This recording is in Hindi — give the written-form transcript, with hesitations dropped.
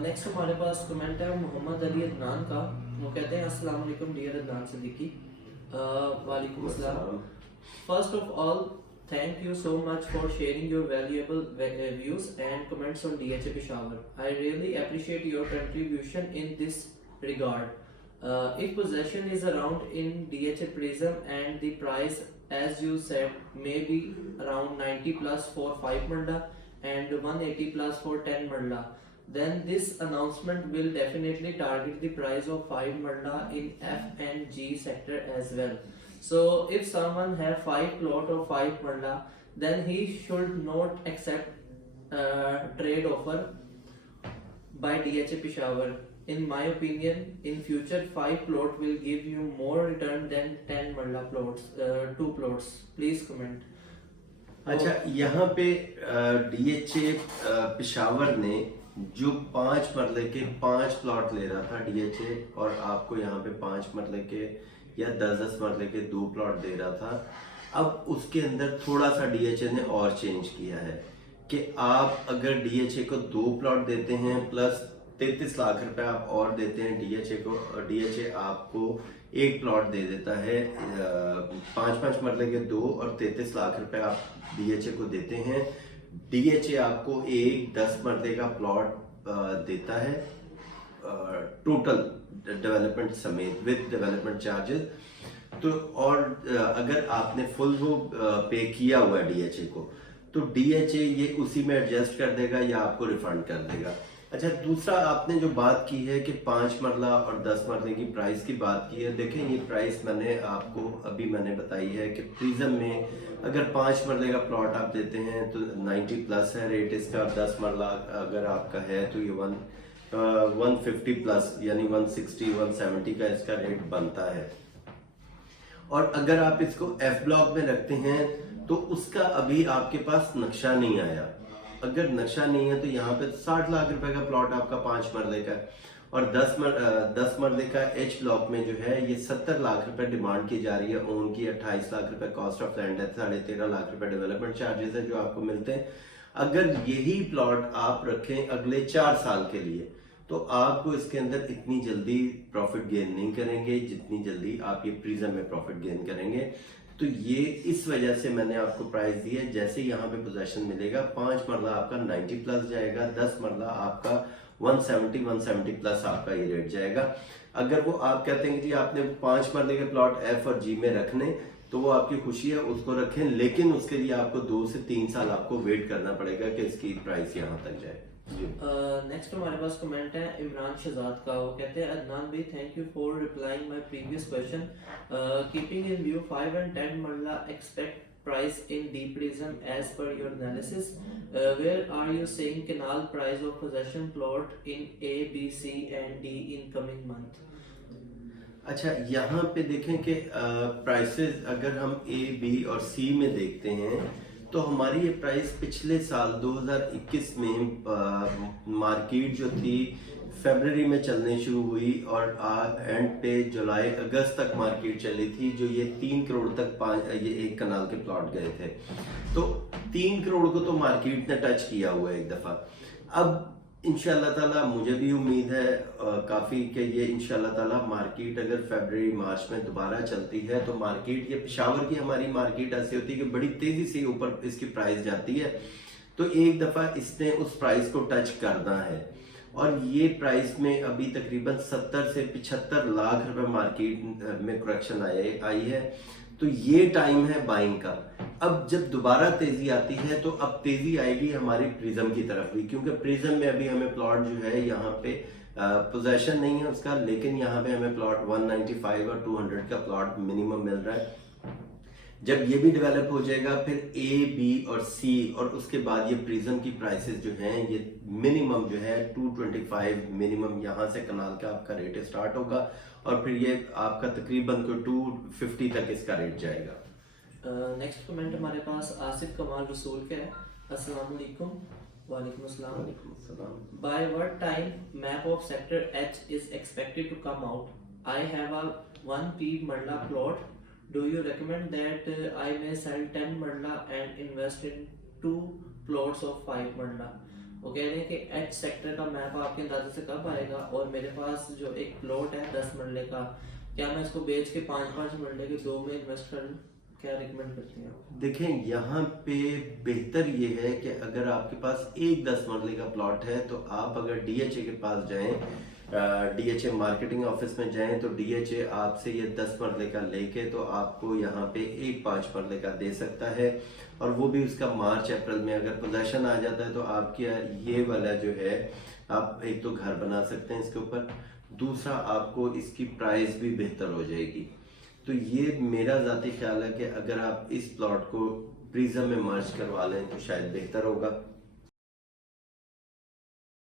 नेक्स्ट हमारे पास कमेंट है मोहम्मद अली अदनान का। वो कहते हैं अस्सलाम वालेकुम डियर अदनान सिद्दीकी। वालेकुम अस्सलाम। First of all thank you so much for sharing your valuable views and comments on DHA Peshawar. I really appreciate your contribution in this regard. If possession is around in DHA Prism and the price as you said may be around 90 plus for 5 Marla and 180 plus for 10 Marla, then this announcement will definitely target the price of 5 Marla in F and G sector as well. So if someone have 5 plot of 5 Marla, then he should not accept trade offer by DHA Peshawar. In my opinion, in future 5 plot will give you more return than 10 Marla plots, 2 plots. Please comment. अच्छा, यहाँ पे DHA पेशावर ने जो 5 मरले के 5 प्लॉट ले रहा था DHA और आपको यहाँ पे 5 मरले के या 10-10 मरले के 2 प्लॉट दे रहा था, अब उसके अंदर थोड़ा सा DHA ने और चेंज किया है कि आप अगर DHA को 2 प्लॉट देते हैं प्लस 33 लाख रुपए आप और देते हैं DHA को, DHA आपको 1 प्लॉट दे देता है 5-5 मरले के 2 और 33 लाख रुपए आप DHA को देते हैं। DHA आपको एक 10 मरले का प्लॉट देता है टोटल डेवलपमेंट समेत विद डेवलपमेंट चार्जेस। तो और अगर आपने फुल वो पे किया हुआ है DHA को, तो DHA ये उसी में एडजस्ट कर देगा या आपको रिफंड कर देगा। अच्छा, दूसरा आपने जो बात की है कि 5 मरला और 10 मरले की प्राइस की बात की है, देखें ये प्राइस मैंने आपको अभी बताई है कि प्रिज्म में अगर 5 मरले का प्लॉट आप देते हैं तो 90 प्लस है रेट इसका, 10 मरला अगर आपका है तो ये 150 प्लस यानी 160-170 का इसका रेट बनता है। और अगर आप इसको F ब्लॉक में रखते हैं तो उसका अभी आपके पास नक्शा नहीं आया। अगर नक्शा नहीं है तो यहाँ पे 60 लाख रुपए का प्लॉट आपका 5 मरले का और 10 मरले का H ब्लॉक में जो है ये 70 लाख रुपए डिमांड की जा रही है। ओन की 28 लाख रुपए कॉस्ट ऑफ लैंड है, 13.5 लाख रुपए डेवलपमेंट चार्जेस है जो आपको मिलते हैं। अगर यही प्लॉट आप रखें अगले 4 साल के लिए तो आपको इसके अंदर इतनी जल्दी प्रॉफिट गेन नहीं करेंगे जितनी जल्दी आप ये प्रिज्म में प्रॉफिट गेन करेंगे। तो ये इस वजह से मैंने आपको प्राइस दी है। जैसे यहाँ पे पोजेशन मिलेगा 5 मरला आपका 90 प्लस जाएगा, 10 मरला आपका 170 प्लस आपका ये रेट जाएगा। अगर वो आप कहते हैं कि जी आपने 5 मरले के प्लॉट F और G में रखने तो वो आपकी खुशी है, उसको रखें, लेकिन उसके लिए आपको 2 से 3 साल आपको वेट करना पड़ेगा कि इसकी प्राइस यहाँ तक जाए। नेक्स्ट हमारे पास कमेंट है इमरान शहजाद का। वो कहते हैं अदनान भाई thank you for replying my previous question. Keeping in view 5 and 10 मरला expect price in D prism as per your analysis. Where are you saying canal price of possession plot in A, B, C and D in coming month? अच्छा, यहाँ पे देखें कि प्राइसेस अगर हम A, B और C में देखते हैं तो हमारी ये प्राइस पिछले साल 2021 में मार्केट जो थी फरवरी में चलने शुरू हुई और एंड पे जुलाई अगस्त तक मार्केट चली थी, जो ये 3 करोड़ तक ये एक कनाल के प्लॉट गए थे। तो 3 करोड़ को तो मार्केट ने टच किया हुआ है एक दफा। अब इंशाल्लाह ताला मुझे भी उम्मीद है काफ़ी कि ये इंशाल्लाह ताला मार्केट अगर फरवरी मार्च में दोबारा चलती है तो मार्केट, ये पेशावर की हमारी मार्केट ऐसी होती है कि बड़ी तेज़ी से ऊपर इसकी प्राइस जाती है, तो एक दफ़ा इसने उस प्राइस को टच करना है। और ये प्राइस में अभी तकरीबन 70 से 75 लाख रुपए मार्केट में करेक्शन आई है, तो ये टाइम है बाइंग का। अब जब दोबारा तेजी आती है तो अब तेजी आएगी हमारी प्रिज्म की तरफ भी, क्योंकि प्रिज्म में अभी हमें प्लॉट जो है यहाँ पे पोजेशन नहीं है उसका, लेकिन यहाँ पे हमें प्लॉट 195 और 200 का प्लॉट मिनिमम मिल रहा है। जब ये भी डेवलप हो जाएगा फिर A, B और C और उसके बाद ये प्रिज्म की प्राइसेस जो हैं ये मिनिमम जो है 225 मिनिमम यहाँ से कनाल का आपका रेट स्टार्ट होगा और फिर ये आपका तकरीबन 250 तक इसका रेट जाएगा। नेक्स्ट कमेंट हमारे पास आसिफ कमाल रसूल का है। अस्सलाम वालेकुम। वालेकुम अस्सलाम। By what time map of sector H is expected to come out? I have a 1P Marla plot Do you recommend that I may sell 10 मरला and invest in 2 plots of 5 मरला? वो कह रहे हैं कि एच सेक्टर का मैप आपके अंदाजे से कब आएगा, और मेरे पास जो एक प्लॉट है 10 मरले का, क्या मैं इसको बेच के 5-5 मरले के 2 में इन्वेस्ट कर लूं? क्या रिकमेंड करते हैं आप? देखें, यहाँ पे बेहतर ये है कि अगर आपके पास एक 10 मरले का प्लॉट है तो आप अगर डीएचए के पास जाएं, डीएचए मार्केटिंग ऑफिस में जाएं, तो डीएचए आपसे ये 10 मरले का लेके तो आपको यहाँ पे एक 5 मरले का दे सकता है, और वो भी उसका मार्च अप्रैल में अगर पोजेशन आ जाता है तो आपके ये वाला जो है, आप एक तो घर बना सकते हैं इसके ऊपर, दूसरा आपको इसकी प्राइस भी बेहतर हो जाएगी। तो ये मेरा ज़ाती ख्याल है कि अगर आप इस प्लॉट को प्रिज्म में मर्ज करवा लें तो शायद बेहतर होगा।